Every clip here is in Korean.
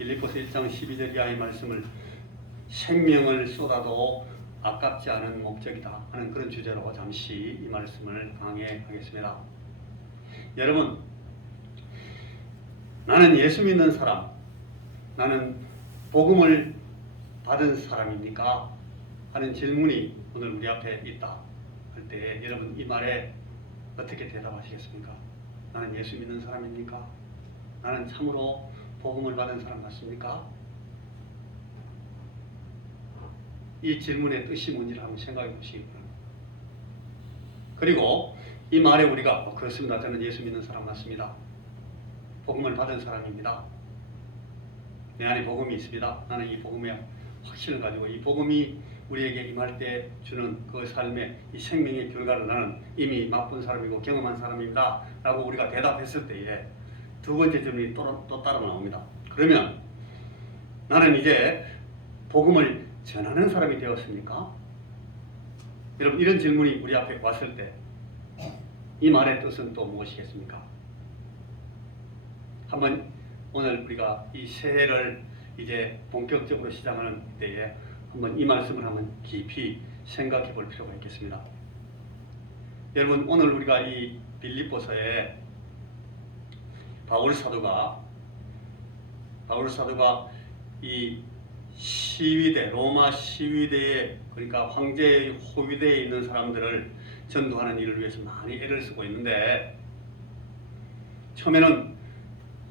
빌립보서 1장 12절 이하의 말씀을 생명을 쏟아도 아깝지 않은 목적이다 하는 그런 주제로 잠시 이 말씀을 강해하겠습니다. 여러분, 나는 예수 믿는 사람, 나는 복음을 받은 사람입니까? 하는 질문이 오늘 우리 앞에 있다 할 때 여러분 이 말에 어떻게 대답하시겠습니까? 나는 예수 믿는 사람입니까? 나는 참으로 복음을 받은 사람 맞습니까? 이 질문의 뜻이 뭔지를 한번 생각해 보시기 바랍니다. 그리고 이 말에 우리가 그렇습니다. 저는 예수 믿는 사람 맞습니다. 복음을 받은 사람입니다. 내 안에 복음이 있습니다. 나는 이 복음의 확신을 가지고 이 복음이 우리에게 임할 때 주는 그 삶의 이 생명의 결과를 나는 이미 맛본 사람이고 경험한 사람입니다 라고 우리가 대답했을 때에 두 번째 질문이 또 따라 나옵니다. 그러면 나는 이제 복음을 전하는 사람이 되었습니까? 여러분, 이런 질문이 우리 앞에 왔을 때 이 말의 뜻은 또 무엇이겠습니까? 한번 오늘 우리가 이 새해를 이제 본격적으로 시작하는 때에 한번 이 말씀을 한번 깊이 생각해 볼 필요가 있겠습니다. 여러분, 오늘 우리가 이 빌립보서에 바울 사도가 이 시위대, 로마 시위대에, 그러니까 황제의 호위대에 있는 사람들을 전도하는 일을 위해서 많이 애를 쓰고 있는데, 처음에는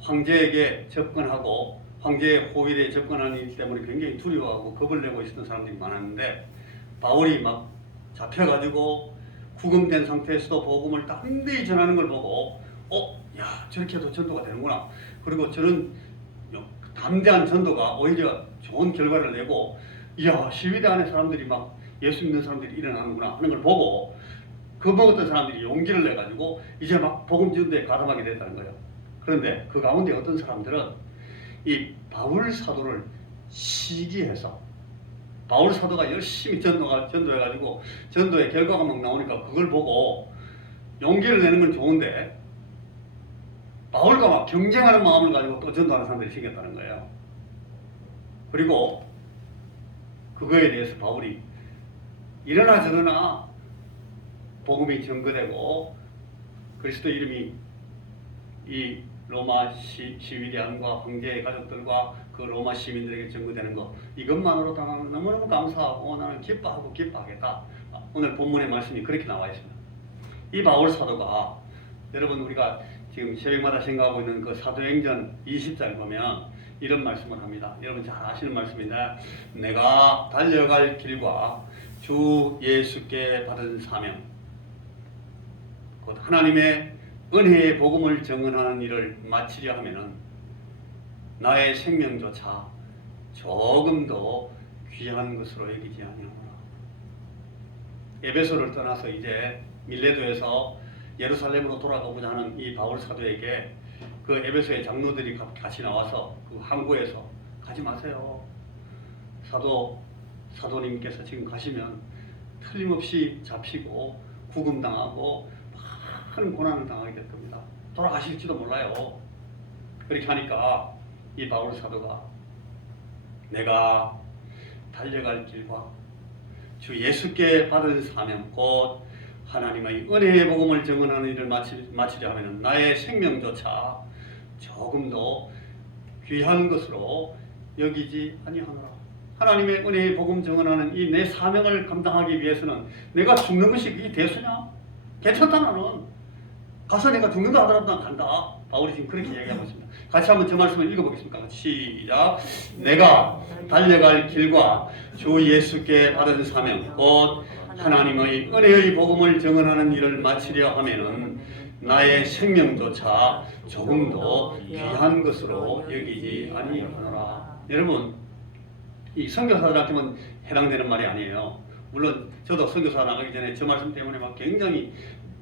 황제에게 접근하고 황제의 호위대에 접근하는 일 때문에 굉장히 두려워하고 겁을 내고 있었던 사람들이 많았는데, 바울이 막 잡혀가지고 구금된 상태에서도 복음을 담대히 전하는 걸 보고 야, 저렇게 해도 전도가 되는구나. 그리고 저런 담대한 전도가 오히려 좋은 결과를 내고, 이야, 시위대 안에 사람들이 막 예수 믿는 사람들이 일어나는구나 하는 걸 보고 겁먹었던 사람들이 용기를 내가지고 이제 막 복음 전도에 가담하게 됐다는 거예요. 그런데 그 가운데 어떤 사람들은 이 바울 사도를 시기해서, 바울 사도가 열심히 전도해가지고 전도의 결과가 막 나오니까 그걸 보고 용기를 내는 건 좋은데 바울과 막 경쟁하는 마음을 가지고 또 전도하는 사람들이 생겼다는 거예요. 그리고 그거에 대해서 바울이 이러나 저러나 복음이 전거되고 그리스도 이름이 이 로마 시위대안과 황제의 가족들과 그 로마 시민들에게 전거되는 것, 이것만으로 너무너무 감사하고 나는 기뻐하겠다. 오늘 본문의 말씀이 그렇게 나와 있습니다. 이 바울 사도가, 여러분 우리가 지금 새벽마다 생각하고 있는 그 사도행전 20장 보면 이런 말씀을 합니다. 여러분 잘 아시는 말씀인데, 내가 달려갈 길과 주 예수께 받은 사명, 곧 하나님의 은혜의 복음을 증언하는 일을 마치려 하면은 나의 생명조차 조금도 귀한 것으로 여기지 아니하노라. 에베소를 떠나서 이제 밀레도에서 예루살렘으로 돌아가고자 하는 이 바울 사도에게 그 에베소의 장로들이 같이 나와서 그 항구에서 가지 마세요. 사도님께서 지금 가시면 틀림없이 잡히고 구금당하고 많은 고난을 당하게 될 겁니다. 돌아가실지도 몰라요. 그렇게 하니까 이 바울 사도가 내가 달려갈 길과 주 예수께 받은 사명, 곧 하나님의 은혜의 복음을 증언하는 일을 마치려 하면 나의 생명조차 조금도 귀한 것으로 여기지 아니하노라. 하나님의 은혜의 복음 증언하는 이 내 사명을 감당하기 위해서는 내가 죽는 것이 그게 대수냐? 괜찮다. 나는 가서 내가 죽는다 하더라도 난 간다. 바울이 지금 그렇게 이야기하고 있습니다. 같이 한번 저 말씀을 읽어보겠습니다. 시작. 내가 달려갈 길과 주 예수께 받은 사명, 곧 하나님의 은혜의 복음을 증언하는 일을 마치려 하면은 나의 생명조차 조금도 귀한 것으로 여기지 아니하노라. 여러분, 이 선교사들한테만 해당되는 말이 아니에요. 물론 저도 선교사 나가기 전에 저 말씀 때문에 막 굉장히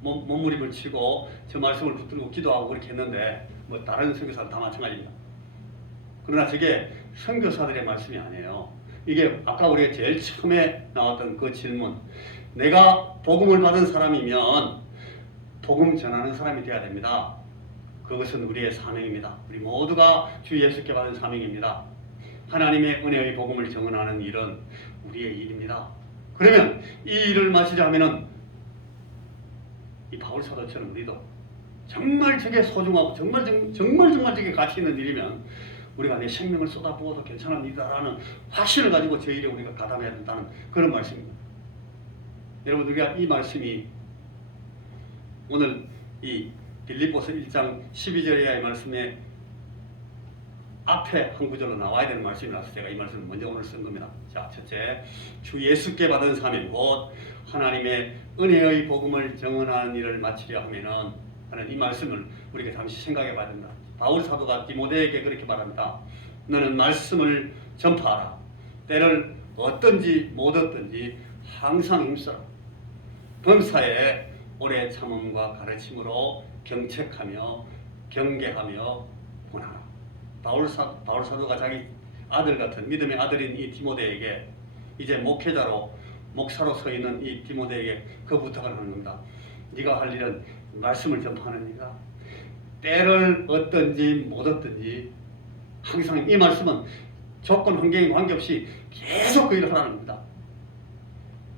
몸부림을 치고 저 말씀을 붙들고 기도하고 그렇게 했는데, 뭐 다른 선교사들 다 마찬가지입니다. 그러나 저게 선교사들의 말씀이 아니에요. 이게 아까 우리가 제일 처음에 나왔던 그 질문, 내가 복음을 받은 사람이면 복음 전하는 사람이 돼야 됩니다. 그것은 우리의 사명입니다. 우리 모두가 주 예수께 받은 사명입니다. 하나님의 은혜의 복음을 증언하는 일은 우리의 일입니다. 그러면 이 일을 마치려면은 이 바울 사도처럼 우리도 정말 저게 소중하고 정말 저게 가치 있는 일이면 우리가 내 생명을 쏟아부어도 괜찮습니다라는 확신을 가지고 저 일에 우리가 가담해야 된다는 그런 말씀입니다. 여러분, 우리가 이 말씀이 오늘 이 빌립보서 1장 12절의 말씀에 앞에 한 구절로 나와야 되는 말씀이라서 제가 이 말씀을 먼저 오늘 쓴 겁니다. 자, 첫째, 주 예수께 받은 사명 곧 하나님의 은혜의 복음을 증언하는 일을 마치려 하면은 하는 이 말씀을 우리가 잠시 생각해 봐야 된다. 바울 사도가 디모데에게 그렇게 말합니다. 너는 말씀을 전파하라. 때를 얻든지 못 얻든지 항상 힘써라. 범사에 오래 참음과 가르침으로 경책하며 경계하며 권하라. 바울 사도가 자기 아들 같은 믿음의 아들인 이 디모데에게 이제 목사로 서 있는 이 디모데에게 그 부탁을 하는 겁니다. 네가 할 일은 말씀을 전파하는 일이다. 때를 얻든지 못 얻든지 항상 이 말씀은 조건 환경에 관계없이 계속 그 일을 하라는 겁니다.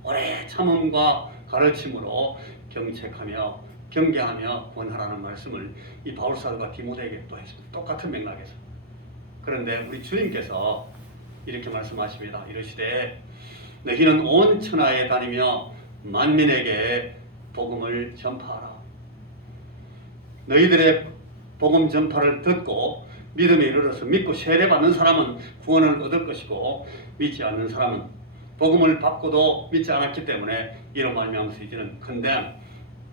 오래 참음과 가르침으로 경책하며 경계하며 권하라는 말씀을 이 바울 사도가 디모데에게 또 했습니다. 똑같은 맥락에서. 그런데 우리 주님께서 이렇게 말씀하십니다. 이르시되 너희는 온 천하에 다니며 만민에게 복음을 전파하라. 너희들의 복음 전파를 듣고 믿음에 이르러서 믿고 세례받는 사람은 구원을 얻을 것이고 믿지 않는 사람은 복음을 받고도 믿지 않았기 때문에 이런 말미암아서 이제는 근대한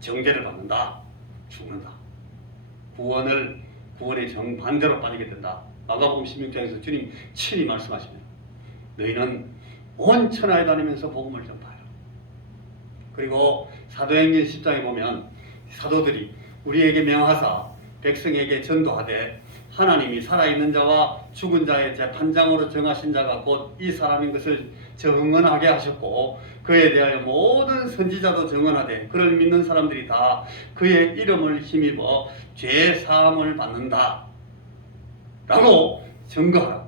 정죄를 받는다. 죽는다. 구원의 정반대로 빠지게 된다. 마가복음 16장에서 주님 친히 말씀하십니다. 너희는 온 천하에 다니면서 복음을 전파해라. 그리고 사도행전 10장에 보면 사도들이 우리에게 명하사 백성에게 전도하되 하나님이 살아있는 자와 죽은 자의 재판장으로 정하신 자가 곧 이 사람인 것을 증언하게 하셨고 그에 대하여 모든 선지자도 증언하되 그를 믿는 사람들이 다 그의 이름을 힘입어 죄 사함을 받는다 라고 증거하라.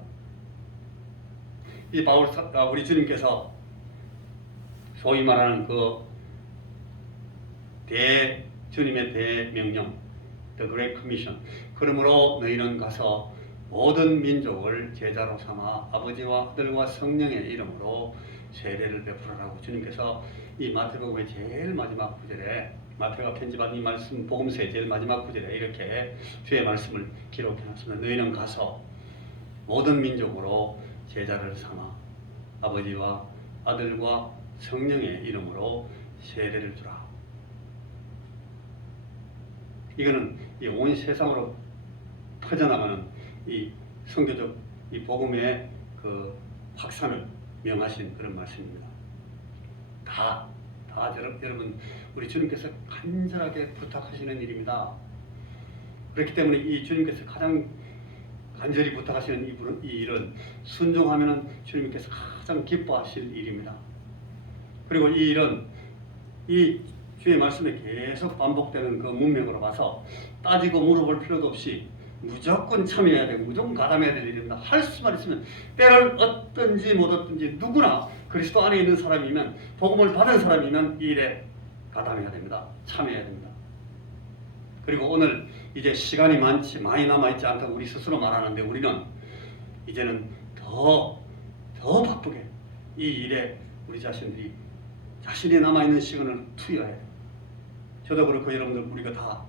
이 우리 주님께서 소위 말하는 주님의 대명령, The Great Commission. 그러므로 너희는 가서 모든 민족을 제자로 삼아 아버지와 아들과 성령의 이름으로 세례를 베풀으라고 주님께서 이 마태복음의 제일 마지막 구절에 마태가 편집한 이 말씀 복음서의 제일 마지막 구절에 이렇게 주의 말씀을 기록해 놨습니다. 너희는 가서 모든 민족으로 제자를 삼아 아버지와 아들과 성령의 이름으로 세례를 주라. 이거는 이 온 세상으로 퍼져나가는 이 선교적 이 복음의 그 확산을 명하신 그런 말씀입니다. 다 여러분 우리 주님께서 간절하게 부탁하시는 일입니다. 그렇기 때문에 이 주님께서 가장 간절히 부탁하시는 이 일은 순종하면은 주님께서 가장 기뻐하실 일입니다. 그리고 이 일은 이 주의 말씀에 계속 반복되는 그 문맥으로 봐서 따지고 물어볼 필요도 없이 무조건 참여해야 되고 무조건 가담해야 될 일입니다. 할 수만 있으면 때를 얻든지 못 얻든지 누구나 그리스도 안에 있는 사람이면 복음을 받은 사람이면 이 일에 가담해야 됩니다. 참여해야 됩니다. 그리고 오늘 이제 시간이 많이 남아있지 않다고 우리 스스로 말하는데 우리는 이제는 더 바쁘게 이 일에 우리 자신들이 자신이 남아있는 시간을 투여해야 돼요. 저도 그렇고 여러분들 우리가 다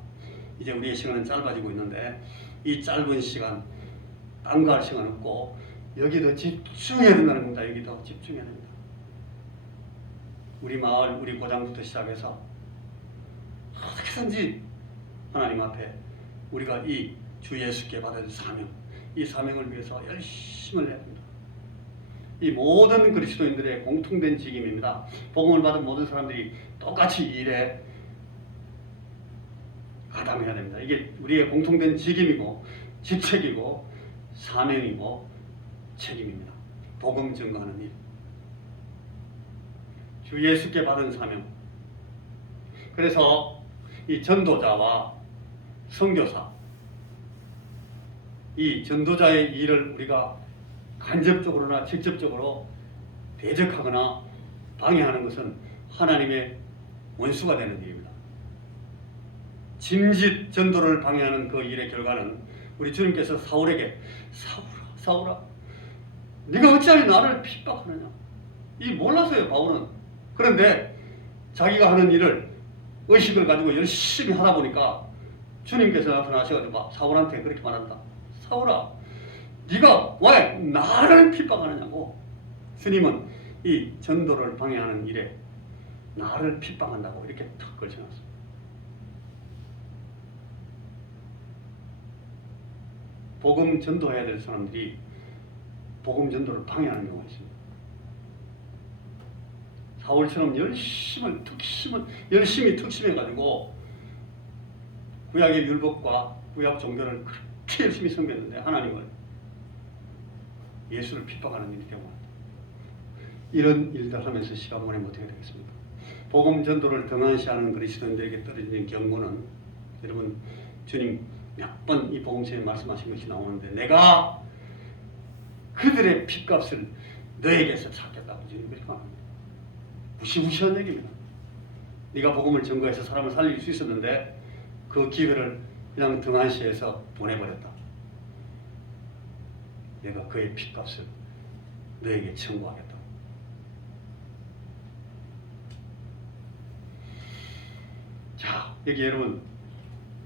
이제 우리의 시간은 짧아지고 있는데 이 짧은 시간 딴 거 할 시간 없고 여기 더 집중해야 된다는 겁니다. 여기 더 집중해야 됩니다. 우리 마을 우리 고장부터 시작해서 어떻게든지 하나님 앞에 우리가 이 주 예수께 받은 사명 이 사명을 위해서 열심을 해야 됩니다. 이 모든 그리스도인들의 공통된 직임입니다. 복음을 받은 모든 사람들이 똑같이 이 일에 가담해야 됩니다. 이게 우리의 공통된 직임이고 직책이고 사명이고 책임입니다. 복음 증거하는 일. 주 예수께 받은 사명. 그래서 이 전도자와 선교사 이 전도자의 일을 우리가 간접적으로나 직접적으로 대적하거나 방해하는 것은 하나님의 원수가 되는 일입니다. 짐짓 전도를 방해하는 그 일의 결과는 우리 주님께서 사울에게 사울아 네가 어찌하여 나를 핍박하느냐. 이 몰랐어요 바울은. 그런데 자기가 하는 일을 의식을 가지고 열심히 하다 보니까 주님께서 나타나셔가지고 사울한테 그렇게 말한다. 사울아 네가 왜 나를 핍박하느냐고. 주님은 이 전도를 방해하는 일에 나를 핍박한다고 이렇게 탁 걸쳐놨어요. 복음 전도해야 될 사람들이 복음 전도를 방해하는 경우가 있습니다. 사울처럼 열심히 특심해가지고 구약의 율법과 구약 종교를 그렇게 열심히 섬겼는데 하나님은 예수를 핍박하는 일이 되고 이런 일들 하면서 시간 보내면 어떻게 되겠습니까? 복음 전도를 등한시하는 그리스도인들에게 떨어지는 경고는 여러분 주님 몇 번 이 복음서에 말씀하신 것이 나오는데 내가 그들의 핏값을 너에게서 찾겠다고 주님 그렇게 말합니다. 무시무시한 얘기입니다. 네가 복음을 전거해서 사람을 살릴 수 있었는데 그 기회를 그냥 등한시해서 보내버렸다. 내가 그의 핏값을 너에게 청구하겠다. 자, 여기 여러분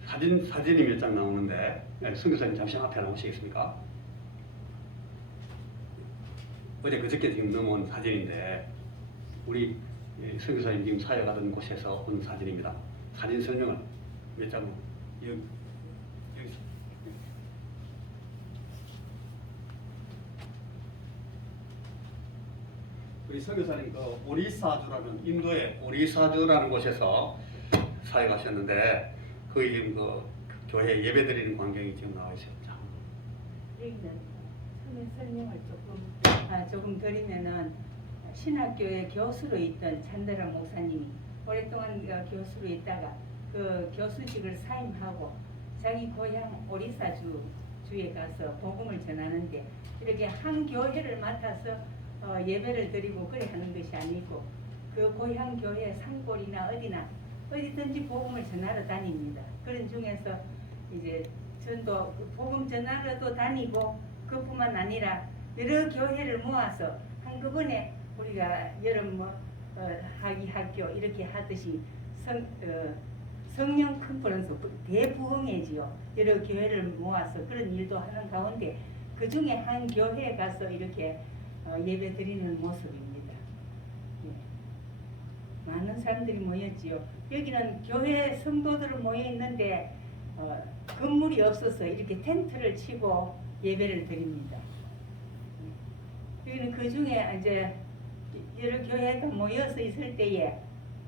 사진이 몇 장 나오는데 선교사님 잠시 앞에 나오시겠습니까? 어제 그저께 지금 넘어온 사진인데 우리 선교사님 지금 사역하던 곳에서 온 사진입니다. 사진 설명을 몇 장 여기 우리 선교사님 그 오리사주라는 인도의 오리사주라는 곳에서 사역하셨는데 거기 지금 그 교회 예배드리는 광경이 지금 나와 있어요. 여기는 설명을 조금 드리면은 신학교의 교수로 있던 찬드라 목사님이 오랫동안 교수로 있다가 그 교수직을 사임하고 자기 고향 오리사 주에 가서 복음을 전하는데 이렇게 한 교회를 맡아서 예배를 드리고 그래 하는 것이 아니고 그 고향 교회 산골이나 어디든지 복음을 전하러 다닙니다. 그런 중에서 이제 전도 복음 전하러도 다니고 그뿐만 아니라 여러 교회를 모아서 한꺼번에 우리가 여름 학위 학교 이렇게 하듯이 성령 컨퍼런스 대부흥회지요. 여러 교회를 모아서 그런 일도 하는 가운데 그 중에 한 교회에 가서 이렇게 예배 드리는 모습입니다. 예. 많은 사람들이 모였지요. 여기는 교회 성도들은 모여 있는데 건물이 없어서 이렇게 텐트를 치고 예배를 드립니다. 여기는 그 중에 이제 여러 교회가 모여서 있을 때에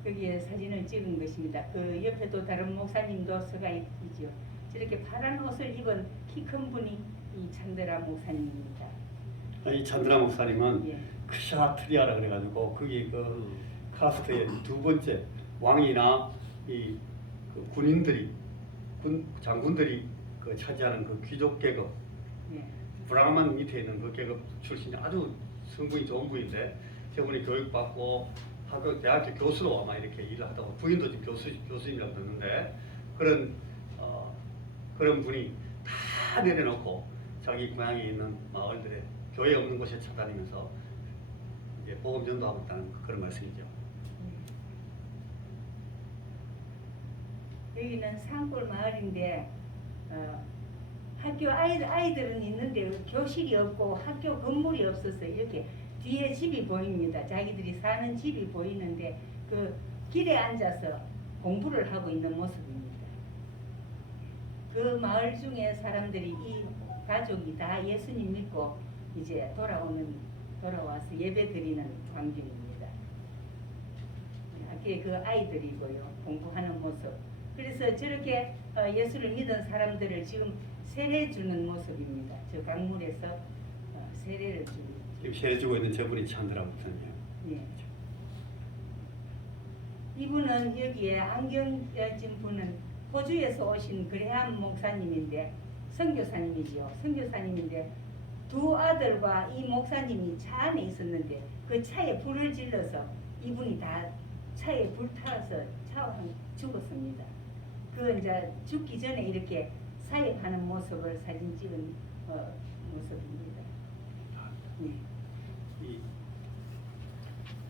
여기에 사진을 찍은 것입니다. 그 옆에도 다른 목사님도 서가 있죠. 저렇게 파란 옷을 입은 키 큰 분이 이 찬드라 목사님입니다. 이 찬드라 목사님은 예. 크샤트리아라 그래가지고 거기 그 카스트의 두 번째 왕이나 이 그 군인들이 장군들이 그 차지하는 그 귀족 계급 예. 브라만 밑에 있는 그 계급 출신이 아주 성분이 좋은 분인데 저분이 교육받고 학교 대학교 교수로 아마 이렇게 일을 하다가 부인도 지금 교수님이라고 듣는데 그런 분이 다 내려놓고 자기 고향에 있는 마을들에 교회 없는 곳에 찾아다니면서 이제 복음 전도하고 있다는 그런 말씀이죠. 여기는 산골 마을인데 학교 아이들은 있는데 교실이 없고 학교 건물이 없어서 이렇게 뒤에 집이 보입니다. 자기들이 사는 집이 보이는데 그 길에 앉아서 공부를 하고 있는 모습입니다. 그 마을 중에 사람들이 이 가족이 다 예수님 믿고 이제 돌아와서 예배 드리는 광경입니다. 학교에 그 아이들이고요. 공부하는 모습. 그래서 저렇게 예수를 믿은 사람들을 지금 세례 주는 모습입니다. 저 강물에서 세례를 주는. 지금 세례 주고 있는 저분이 찬드라 목사님이에요. 예. 이분은 여기에 안경 찐 분은 호주에서 오신 그레함 목사님인데 선교사님이지요. 선교사님인데 두 아들과 이 목사님이 차 안에 있었는데 그 차에 불을 질러서 이분이 다 차에 불타서 차와 죽었습니다. 그 이제 죽기 전에 이렇게 사역하는 모습을 사진 찍은 모습입니다. 네. 이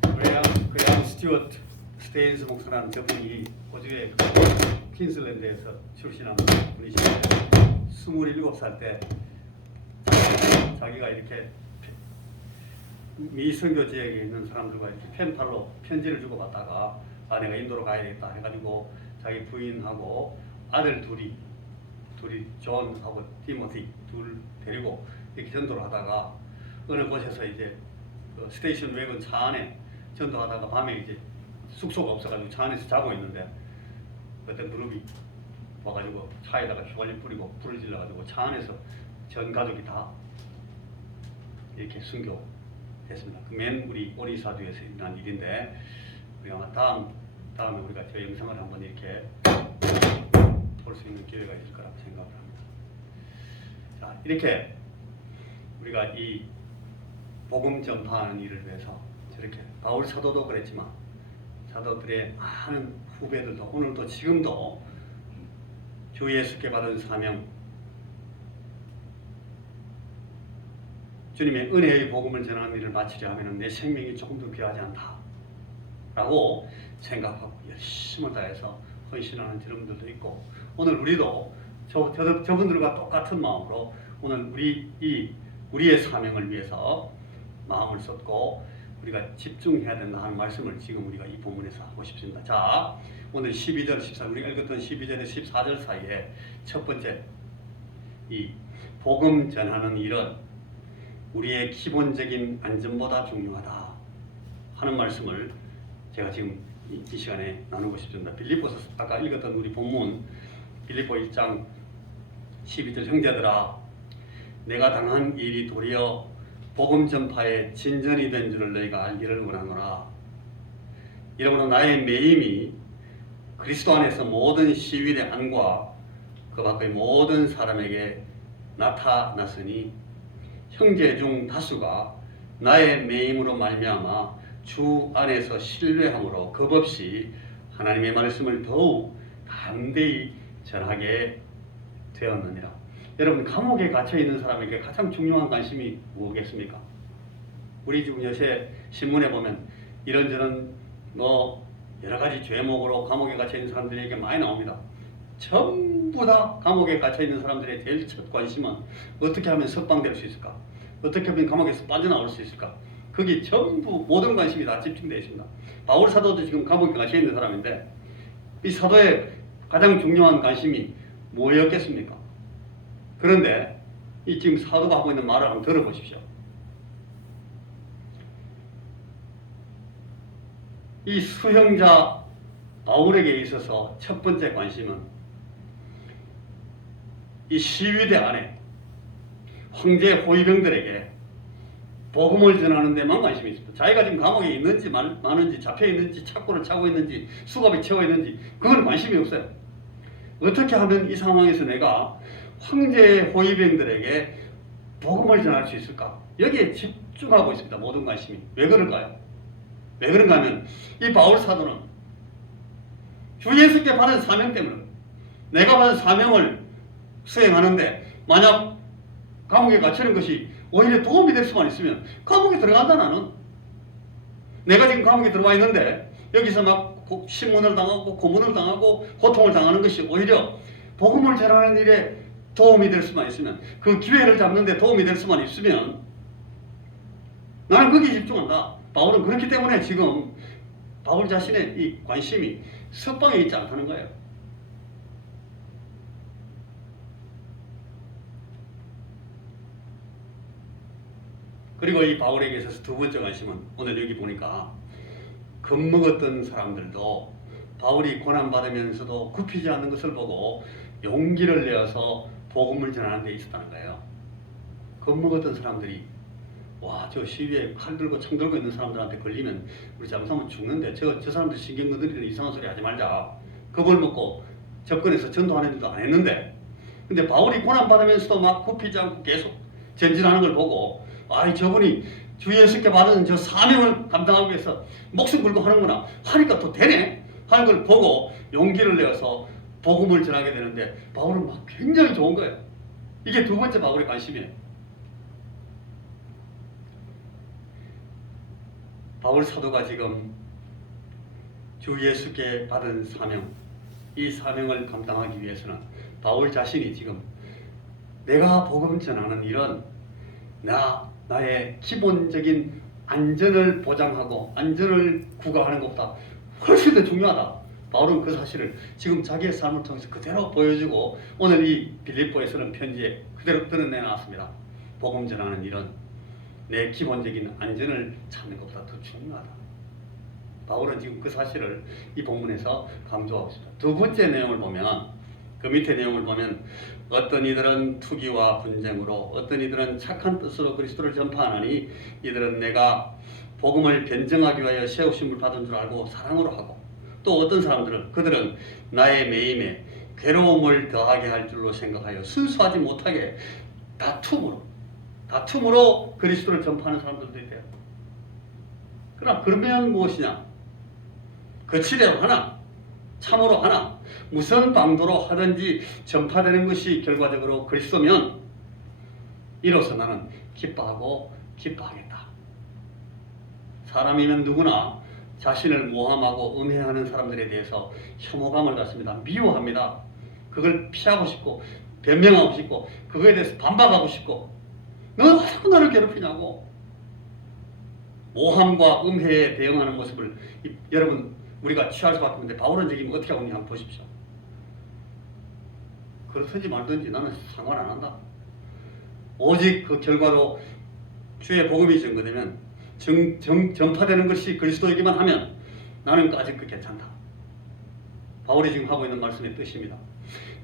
그레이엄 스튜어트 스테인스 목사라는 저분이 호주의 퀸슬랜드에서 출신한 분이신데 27살 때 자기가 이렇게 미선교 지역에 있는 사람들과 이렇게 펜팔로 편지를 주고받다가 내가 인도로 가야겠다 해가지고 자기 부인하고 아들 둘이 존하고 티모티 둘 데리고 이렇게 전도를 하다가 어느 곳에서 이제 그 스테이션 웨건 차 안에 전도하다가 밤에 이제 숙소가 없어가지고 차 안에서 자고 있는데 어떤 그룹이 와가지고 차에다가 휘발유 뿌리고 불을 질러가지고 차 안에서 전 가족이 다 이렇게 순교했습니다. 그 맨 우리 오리사두에서 일어난 일인데 우리가 다음에 우리가 저 영상을 한번 이렇게 볼 수 있는 기회가 있을 거라고 생각을 합니다. 자, 이렇게 우리가 이 복음 전파하는 일을 위해서 저렇게 바울 사도도 그랬지만 사도들의 많은 후배들도 오늘도 지금도 주 예수께 받은 사명, 주님의 은혜의 복음을 전하는 일을 마치려 하면 내 생명이 조금 더 귀하지 않다 라고 생각하고 열심을 다해서 헌신하는 여러분들도 있고 오늘 우리도 저분들과 똑같은 마음으로 오늘 우리의 사명을 위해서 마음을 쏟고 우리가 집중해야 된다 하는 말씀을 지금 우리가 이 본문에서 하고 싶습니다. 자, 오늘 12절, 14절 우리가 읽었던 12절에 14절 사이에 첫 번째 이 복음 전하는 일은 우리의 기본적인 안전보다 중요하다 하는 말씀을 제가 지금 이 시간에 나누고 싶습니다. 빌립보서 아까 읽었던 우리 본문 빌립보 1장 12절 형제들아 내가 당한 일이 도리어 복음 전파에 진전이 된 줄을 너희가 알기를 원하노라. 이러므로 나의 매임이 그리스도 안에서 모든 시위의 안과 그 밖의 모든 사람에게 나타났으니 형제 중 다수가 나의 매임으로 말미암아 주 안에서 신뢰함으로 겁없이 하나님의 말씀을 더욱 담대히 전하게 되었느니라. 여러분 감옥에 갇혀 있는 사람에게 가장 중요한 관심이 무엇겠습니까? 우리 지금 요새 신문에 보면 이런저런 여러 가지 죄목으로 감옥에 갇혀 있는 사람들에게 많이 나옵니다. 전부 다 감옥에 갇혀 있는 사람들의 제일 첫 관심은 어떻게 하면 석방될 수 있을까? 어떻게 하면 감옥에서 빠져나올 수 있을까? 거기 전부 모든 관심이 다 집중되어 있습니다. 바울 사도도 지금 감옥에 갇혀 있는 사람인데 이 사도의 가장 중요한 관심이 뭐였겠습니까? 그런데 이 지금 사도가 하고 있는 말을 한번 들어보십시오. 이 수형자 바울에게 있어서 첫 번째 관심은 이 시위대 안에 황제 호위병들에게 복음을 전하는 데만 관심이 있습니다. 자기가 지금 감옥에 있는지 많은지 잡혀 있는지 착고를 차고 있는지 수갑이 채워 있는지 그건 관심이 없어요. 어떻게 하면 이 상황에서 내가 황제의 호위병들에게 복음을 전할 수 있을까? 여기에 집중하고 있습니다. 모든 관심이. 왜 그럴까요? 왜 그런가 하면 이 바울 사도는 주 예수께 받은 사명 때문에 내가 받은 사명을 수행하는데 만약 감옥에 갇히는 것이 오히려 도움이 될 수만 있으면 감옥에 들어간다. 나는 내가 지금 감옥에 들어와 있는데 여기서 막 신문을 당하고 고문을 당하고 고통을 당하는 것이 오히려 복음을 전하는 일에 도움이 될 수만 있으면 그 기회를 잡는 데 도움이 될 수만 있으면 나는 거기에 집중한다. 바울은 그렇기 때문에 지금 바울 자신의 이 관심이 석방에 있지 않다는 거예요. 그리고 이 바울에게 있어서 두 번째 관심은 오늘 여기 보니까 겁먹었던 사람들도 바울이 고난받으면서도 굽히지 않는 것을 보고 용기를 내어서 복음을 전하는 데 있었다는 거예요. 겁먹었던 사람들이 와, 저 시위에 칼 들고 창 들고 있는 사람들한테 걸리면 우리 잘못하면 죽는데 저 사람들 신경 건드리는 이상한 소리 하지 말자. 겁을 먹고 접근해서 전도하는 일도 안 했는데 근데 바울이 고난받으면서도 막 굽히지 않고 계속 전진하는 걸 보고 저분이 주 예수께 받은 저 사명을 감당하기 위해서 목숨 걸고 하는구나 하니까 또 되네 하는 걸 보고 용기를 내어서 복음을 전하게 되는데 바울은 막 굉장히 좋은 거예요. 이게 두 번째 바울의 관심이에요. 바울 사도가 지금 주 예수께 받은 사명, 이 사명을 감당하기 위해서는 바울 자신이 지금 내가 복음 전하는 일은 나의 기본적인 안전을 보장하고 안전을 구가하는 것보다 훨씬 더 중요하다. 바울은 그 사실을 지금 자기의 삶을 통해서 그대로 보여주고 오늘 이 빌립보에서는 편지에 그대로 드러내놨습니다. 복음 전하는 일은 내 기본적인 안전을 찾는 것보다 더 중요하다. 바울은 지금 그 사실을 이 본문에서 강조하고 있습니다. 두 번째 내용을 보면 그 밑에 내용을 보면 어떤 이들은 투기와 분쟁으로 어떤 이들은 착한 뜻으로 그리스도를 전파하느니 이들은 내가 복음을 변증하기 위하여 세우심을 받은 줄 알고 사랑으로 하고 또 어떤 사람들은 그들은 나의 매임에 괴로움을 더하게 할 줄로 생각하여 순수하지 못하게 다툼으로 그리스도를 전파하는 사람들도 있대요. 그러나 그러면 무엇이냐? 거칠대로 하나 참으로 하나 무슨 방도로 하든지 전파되는 것이 결과적으로 그리스도면 이로써 나는 기뻐하겠다. 사람이면 누구나 자신을 모함하고 음해하는 사람들에 대해서 혐오감을 갖습니다. 미워합니다. 그걸 피하고 싶고 변명하고 싶고 그거에 대해서 반박하고 싶고 너 왜 자꾸 나를 괴롭히냐고 모함과 음해에 대응하는 모습을 여러분 우리가 취할 수밖에 없는데 바울은 지금 어떻게 하고 있냐 한번 보십시오. 그렇든지 말든지 나는 상관 안 한다. 오직 그 결과로 주의 복음이 증거되면 전파되는 것이 그리스도이기만 하면 나는 아직 괜찮다. 바울이 지금 하고 있는 말씀의 뜻입니다.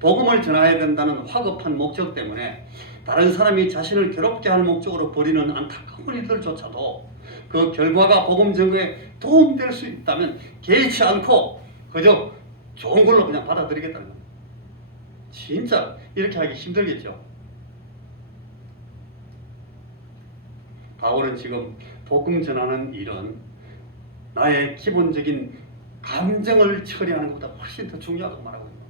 복음을 전해야 된다는 화급한 목적 때문에 다른 사람이 자신을 괴롭게 할 목적으로 벌이는 안타까운 일들조차도 그 결과가 복음 전거에 도움될 수 있다면 개의치 않고 그저 좋은 걸로 그냥 받아들이겠다는 겁니다. 진짜 이렇게 하기 힘들겠죠. 바울은 지금 복음 전하는 일은 나의 기본적인 감정을 처리하는 것보다 훨씬 더 중요하다고 말하고 있습니다.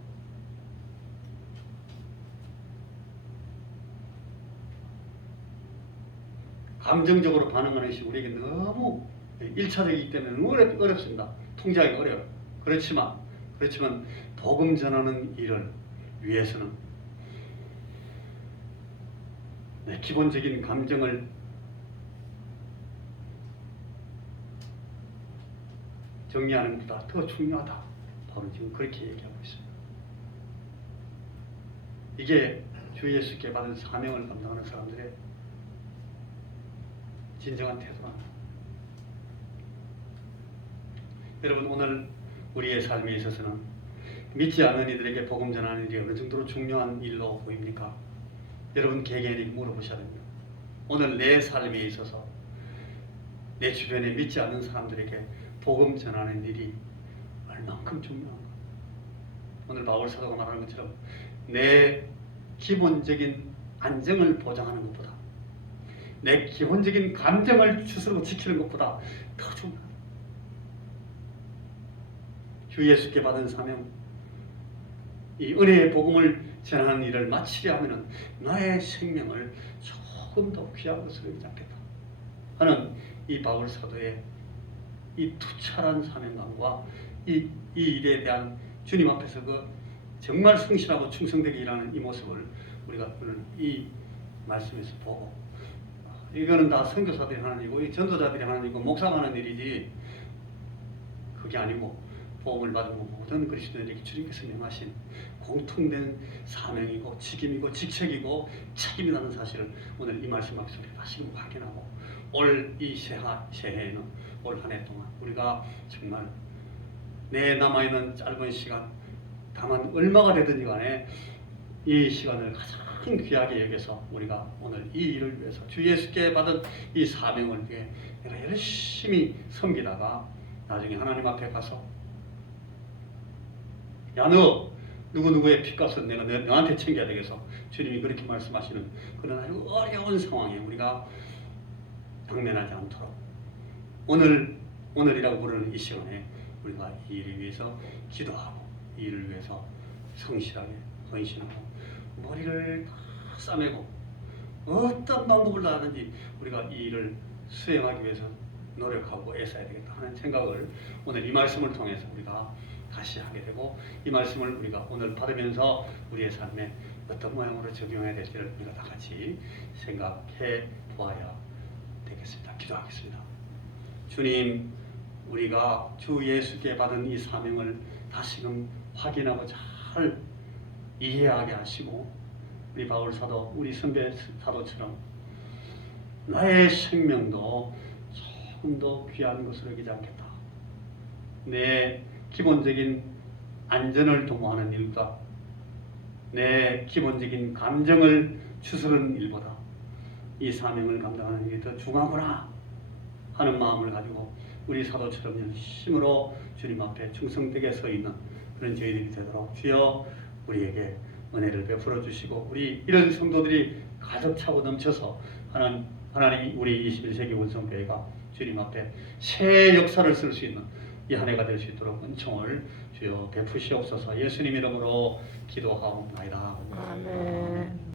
감정적으로 반응하는 것이 우리에게 너무 1차적이기 때문에 어렵습니다. 통제하기 어려워요. 그렇지만 복음 전하는 일을 위해서는 내 기본적인 감정을 정리하는 것보다 더 중요하다. 바로 지금 그렇게 얘기하고 있습니다. 이게 주 예수께 받은 사명을 감당하는 사람들의 진정한 태도다. 여러분 오늘 우리의 삶에 있어서는 믿지 않는 이들에게 복음 전하는 일이 어느 정도로 중요한 일로 보입니까? 여러분 개개인에게 물어보셔야 됩니다. 오늘 내 삶에 있어서 내 주변에 믿지 않는 사람들에게 복음 전하는 일이 얼만큼 중요한가? 오늘 바울 사도가 말하는 것처럼 내 기본적인 안정을 보장하는 것보다 내 기본적인 감정을 추스르고 지키는 것보다 더 중요하다. 주 예수께 받은 사명, 이 은혜의 복음을 전하는 일을 마치려 하면 나의 생명을 조금 더 귀한 것으로 여기지 않겠다 하는 이 바울 사도의 이 투철한 사명감과 이 일에 대한 주님 앞에서 그 정말 성실하고 충성되게 일하는 이 모습을 우리가 오늘 이 말씀에서 보고 이거는 다 선교사들이 하는 일이고 이 전도자들이 하는 일이고 목사가 하는 일이지 그게 아니고 복음을 받은 모든 그리스도인에게 주님께서 명하신 공통된 사명이고 직임이고 직책이고 책임이라는 사실을 오늘 이 말씀 앞에서 다시 확인하고 올 이 새해에는 올 한 해 동안 우리가 정말 내 남아있는 짧은 시간 다만 얼마가 되든지 간에 이 시간을 가장 귀하게 여겨서 우리가 오늘 이 일을 위해서 주 예수께 받은 이 사명을 위해 내가 열심히 섬기다가 나중에 하나님 앞에 가서 야 너 누구누구의 핏값은 내가 너한테 챙겨야 되겠어. 주님이 그렇게 말씀하시는 그런 아주 어려운 상황에 우리가 당면하지 않도록 오늘이라고 부르는 이 시간에 우리가 이 일을 위해서 기도하고 이 일을 위해서 성실하게 헌신하고 머리를 다 싸매고 어떤 방법을 하든지 우리가 이 일을 수행하기 위해서 노력하고 애써야 되겠다 하는 생각을 오늘 이 말씀을 통해서 우리가 다시 하게 되고 이 말씀을 우리가 오늘 받으면서 우리의 삶에 어떤 모양으로 적용해야 될지를 우리가 다 같이 생각해 보아야 되겠습니다. 기도하겠습니다. 주님, 우리가 주 예수께 받은 이 사명을 다시금 확인하고 잘 이해하게 하시고 우리 바울 사도, 우리 선배 사도처럼 나의 생명도 조금 더 귀한 것으로 여기지 않겠다. 내 기본적인 안전을 도모하는 일보다 내 기본적인 감정을 추스르는 일보다 이 사명을 감당하는 일이 더 중하구나 하는 마음을 가지고 우리 사도처럼 열심으로 주님 앞에 충성되게 서 있는 그런 저희들이 되도록 주여 우리에게 은혜를 베풀어 주시고 우리 이런 성도들이 가득 차고 넘쳐서 하나님 우리 21세기 원성교회가 주님 앞에 새 역사를 쓸 수 있는 이 한 해가 될 수 있도록 은총을 주여 베푸시옵소서. 예수님 이름으로 기도하옵나이다. 아멘.